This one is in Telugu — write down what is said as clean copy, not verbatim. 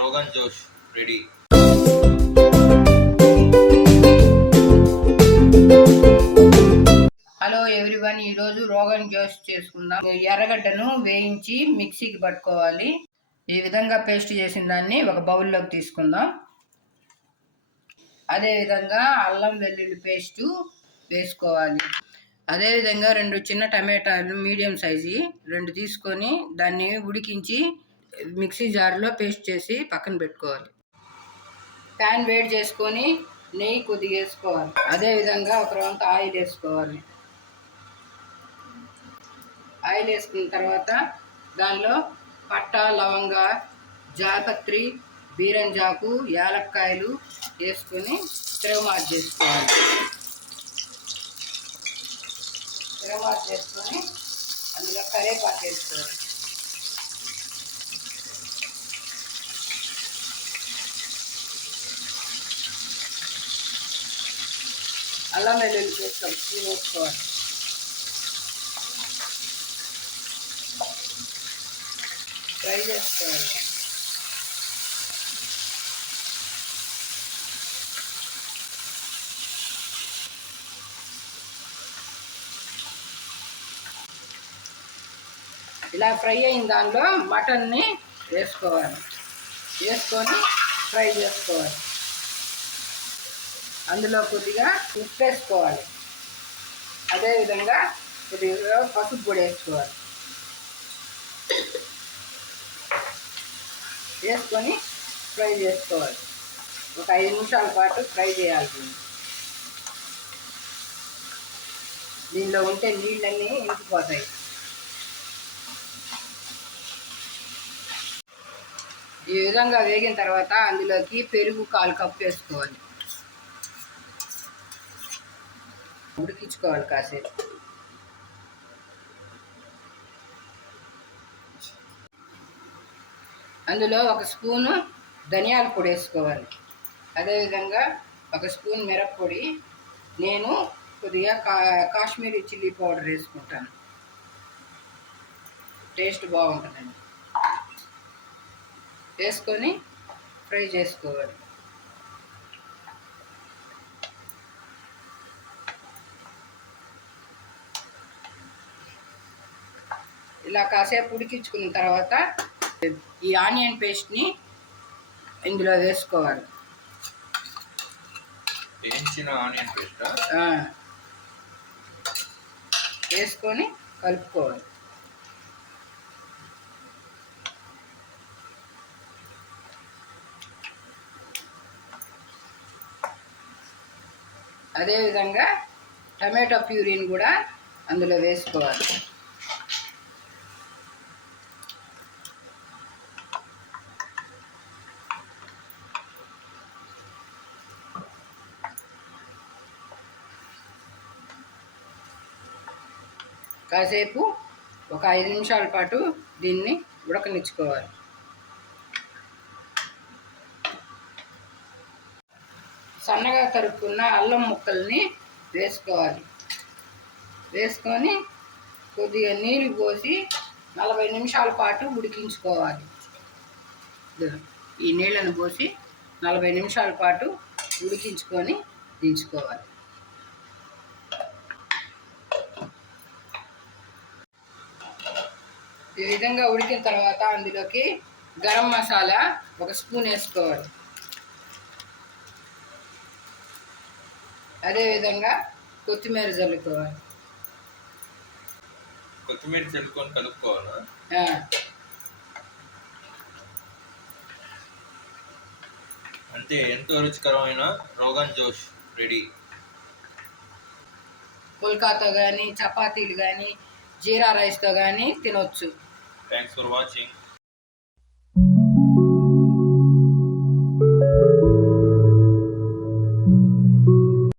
Rogan Josh ready. Hello everyone, ఈరోజు రోగన్ జోష్ చేసుకుందాం. ఎర్రగడ్డను వేయించి మిక్సీకి పట్టుకోవాలి. ఈ విధంగా పేస్ట్ చేసిన దాన్ని ఒక బౌల్లోకి తీసుకుందాం. అదేవిధంగా అల్లం వెల్లుల్లి పేస్టు వేసుకోవాలి. అదేవిధంగా 2 చిన్న టమాటాలు మీడియం సైజు 2 తీసుకొని దాన్ని ఉడికించి మిక్సీ జార్లో పేస్ట్ చేసి పక్కన పెట్టుకోవాలి. ప్యాన్ వేడి చేసుకొని నెయ్యి కొద్దిగా వేసుకోవాలి. అదేవిధంగా ఒక రౌండ్ ఆయిల్ వేసుకోవాలి. ఆయిల్ వేసుకున్న తర్వాత దానిలో పట్ట, లవంగ, జాపత్రి, బీరంజాకు, యాలక్కాయలు వేసుకొని తిరగమాత చేసుకోవాలి. తిరగమాత చేసుకొని అందులో కరివేపాకు వేసుకోవాలి. అల్లం వెల్లుల్లి పేస్ట్ వేసుకోవాలి. ఫ్రై చేసుకోవాలి. ఇలా ఫ్రై అయిన దానిలో మటన్ని వేసుకోవాలి. వేసుకొని ఫ్రై చేసుకోవాలి. అందులో కొద్దిగా ఉప్పు వేసుకోవాలి. అదేవిధంగా కొద్దిగా పసుపు పొడి వేసుకోవాలి. వేసుకొని ఫ్రై చేసుకోవాలి. ఒక 5 నిమిషాల పాటు ఫ్రై చేయాలి. దీనిలో ఉంటే నీళ్ళన్నీ ఇంకిపోతాయి. ఈ విధంగా వేగిన తర్వాత అందులోకి పెరుగు 1/4 కప్పు వేసుకోవాలి. ఉడికించుకోవాలి కాసేపు. అందులో 1 స్పూను ధనియాల పొడి వేసుకోవాలి. అదేవిధంగా 1 స్పూన్ మిరప్పొడి, నేను కొద్దిగా కాశ్మీరీ చిల్లీ పౌడర్ వేసుకుంటాను. టేస్ట్ బాగుంటుందండి. వేసుకొని ఫ్రై చేసుకోవాలి. ఇలా కాసేపు ఉడికించుకున్న తర్వాత ఈ ఆనియన్ పేస్ట్ని ఇందులో వేసుకోవాలి. వేసుకొని కలుపుకోవాలి. అదేవిధంగా టమాటో ప్యూరీని కూడా అందులో వేసుకోవాలి. కాసేపు ఒక 5 నిమిషాల పాటు దీన్ని ఉడకనిచ్చుకోవాలి. సన్నగా తరుక్కున్న అల్లం ముక్కల్ని వేసుకోవాలి. వేసుకొని కొద్దిగా నీళ్ళు పోసి 40 నిమిషాల పాటు ఉడికించుకోవాలి. ఈ నీళ్ళను పోసి 40 నిమిషాల పాటు ఉడికించుకొని దించుకోవాలి. ఈ విధంగా ఉడికిన తర్వాత అందులోకి గరం మసాలా 1 స్పూన్ వేసుకోవాలి. అదేవిధంగా కొత్తిమీర చల్లుకోవాలి. కొత్తిమీర చల్లుకొని కలుపుకోవాలా? అంతే, ఎంతో రుచికరమైన రోగన్ జోష్ రెడీ. పుల్కాతో కానీ, చపాతీలు కానీ, జీరా రైస్తో కానీ తినొచ్చు. Thanks for watching.